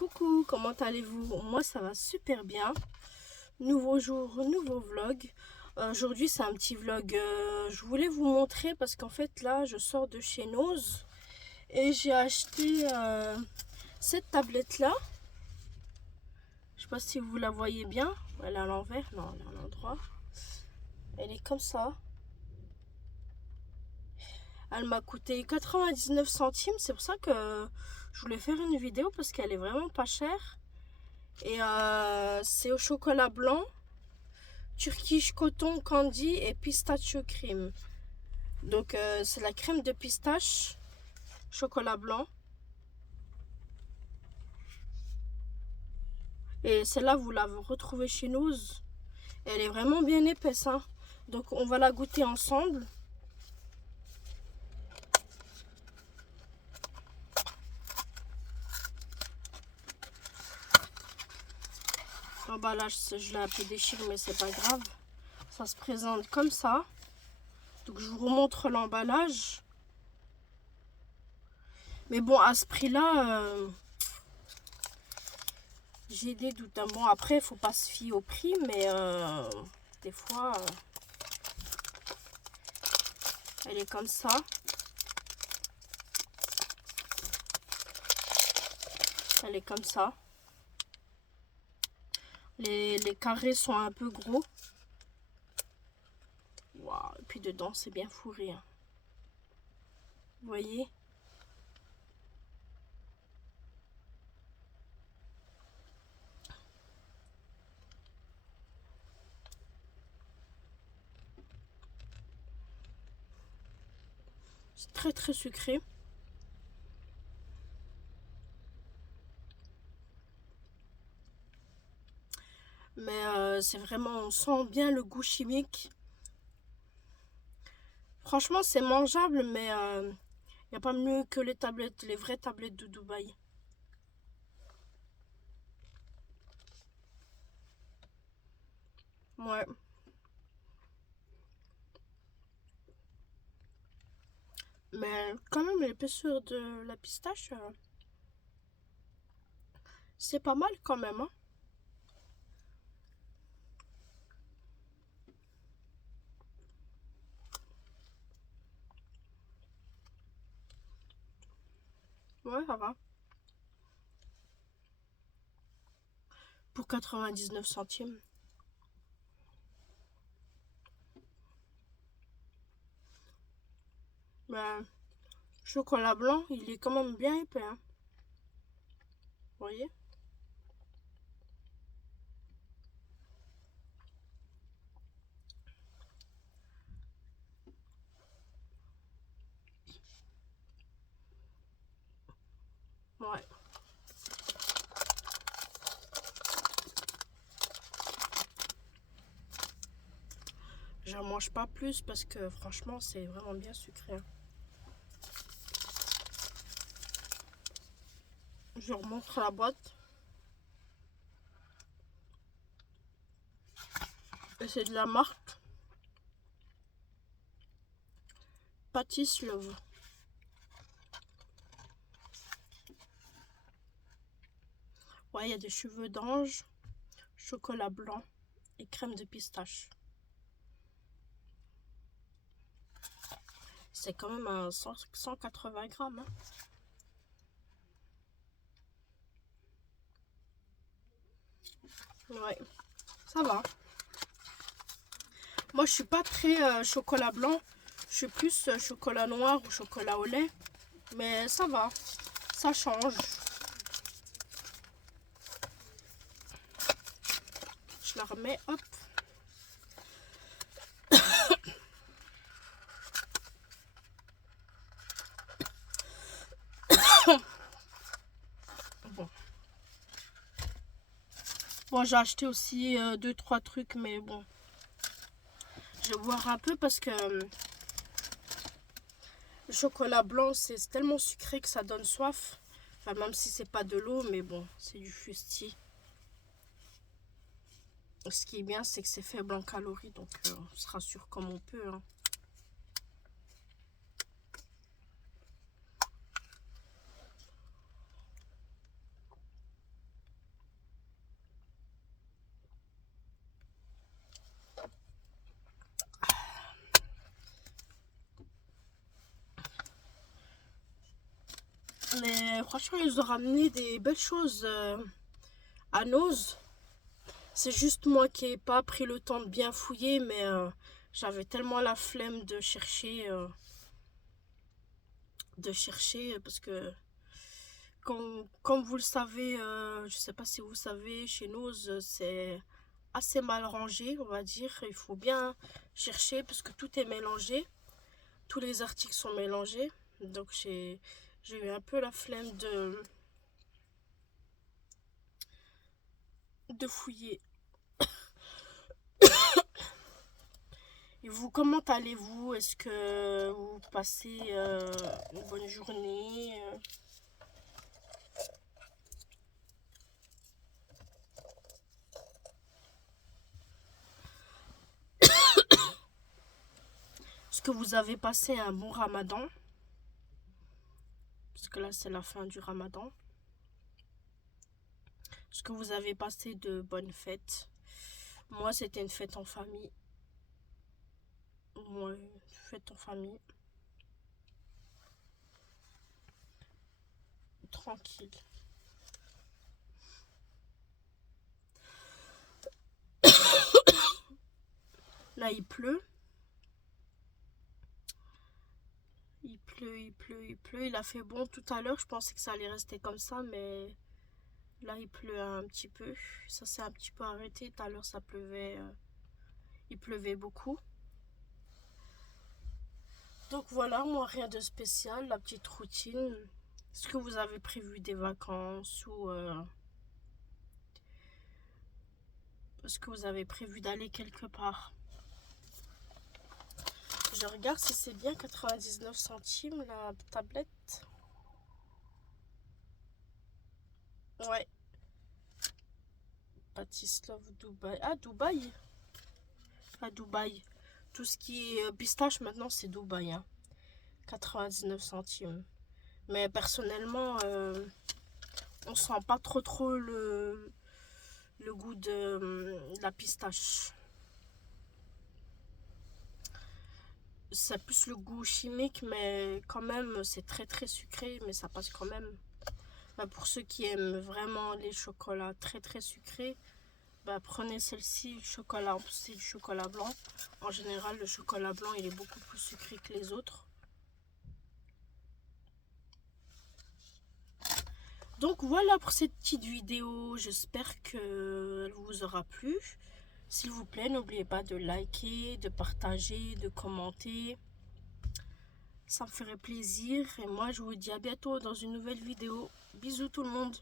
Coucou, comment allez-vous? Moi ça va super bien. Nouveau jour, nouveau vlog. Aujourd'hui c'est un petit vlog. Je voulais vous montrer parce qu'en fait là je sors de chez Noz et j'ai acheté cette tablette là. Je sais pas si vous la voyez bien. Elle est à l'envers, non, elle est à l'endroit. Elle est comme ça. Elle m'a coûté 99 centimes. C'est pour ça que je voulais faire une vidéo parce qu'elle est vraiment pas chère. Et c'est au chocolat blanc, Turkish coton candy et pistachio cream. Donc c'est la crème de pistache, chocolat blanc. Et celle-là, vous la retrouvez chez nous. Elle est vraiment bien épaisse, hein. Donc on va la goûter ensemble. L'emballage, je l'ai un peu déchiré, mais c'est pas grave. Ça se présente comme ça. Donc je vous remontre l'emballage. Mais bon, à ce prix-là, j'ai des doutes. Bon, après, il faut pas se fier au prix, mais des fois, elle est comme ça. Elle est comme ça. Les carrés sont un peu gros. Wow. Et puis dedans, c'est bien fourré, hein. Vous voyez? C'est très très sucré. Mais c'est vraiment, on sent bien le goût chimique. Franchement, c'est mangeable, mais il n'y a pas mieux que les tablettes, les vraies tablettes de Dubaï. Ouais. Mais quand même, l'épaisseur de la pistache, c'est pas mal quand même, hein. Ouais, ça va. Pour 99 centimes. Mais chocolat blanc, il est quand même bien épais, hein. Vous voyez? Ouais. J'en mange pas plus parce que franchement, c'est vraiment bien sucré, hein. Je vous remontre la boîte. Et c'est de la marque Pâtisse Love. Ouais, il y a des cheveux d'ange, chocolat blanc et crème de pistache. C'est quand même un 180 grammes, hein. Ouais, ça va. Moi, je suis pas très chocolat blanc. Je suis plus chocolat noir ou chocolat au lait. Mais ça va. Ça change. Je la remets, hop. Bon. Bon, j'ai acheté aussi 2-3 trucs, mais bon. Je vais boire un peu parce que le chocolat blanc, c'est tellement sucré que ça donne soif. Enfin, même si c'est pas de l'eau, mais bon, c'est du fusti. Ce qui est bien, c'est que c'est faible en calories, donc on se rassure comme on peut, hein. Mais franchement, ils ont ramené des belles choses à Noz. C'est juste moi qui n'ai pas pris le temps de bien fouiller, mais j'avais tellement la flemme de chercher parce que comme vous le savez, je sais pas si vous savez, chez Noz, c'est assez mal rangé, on va dire. Il faut bien chercher parce que tout est mélangé. Tous les articles sont mélangés. Donc j'ai eu un peu la flemme de fouiller. Et vous, comment allez-vous? Est-ce que vous passez une bonne journée? Est-ce que vous avez passé un bon ramadan? Parce que là, c'est la fin du ramadan. Est-ce que vous avez passé de bonnes fêtes? Moi, c'était une fête en famille. Ouais, une fête en famille. Tranquille. Là, il pleut. Il pleut, il pleut, il pleut. Il a fait bon tout à l'heure. Je pensais que ça allait rester comme ça, mais là, il pleut un petit peu. Ça s'est un petit peu arrêté. Tout à l'heure, ça pleuvait. Il pleuvait beaucoup. Donc voilà, moi, rien de spécial. La petite routine. Est-ce que vous avez prévu des vacances ou est-ce que vous avez prévu d'aller quelque part? Je regarde si c'est bien 99 centimes la tablette. Ouais. Patislov Dubaï. Ah, Dubaï. À Dubaï. Tout ce qui est pistache maintenant c'est Dubaï. Hein. 99 centimes. Mais personnellement, on sent pas trop le goût de la pistache. C'est plus le goût chimique, mais quand même, c'est très sucré, mais ça passe quand même. Bah, pour ceux qui aiment vraiment les chocolats très sucrés, bah, prenez celle-ci, chocolat, c'est du chocolat blanc. En général, le chocolat blanc, il est beaucoup plus sucré que les autres. Donc voilà pour cette petite vidéo, j'espère qu'elle vous aura plu. S'il vous plaît, n'oubliez pas de liker, de partager, de commenter. Ça me ferait plaisir. Et moi, je vous dis à bientôt dans une nouvelle vidéo. Bisous tout le monde.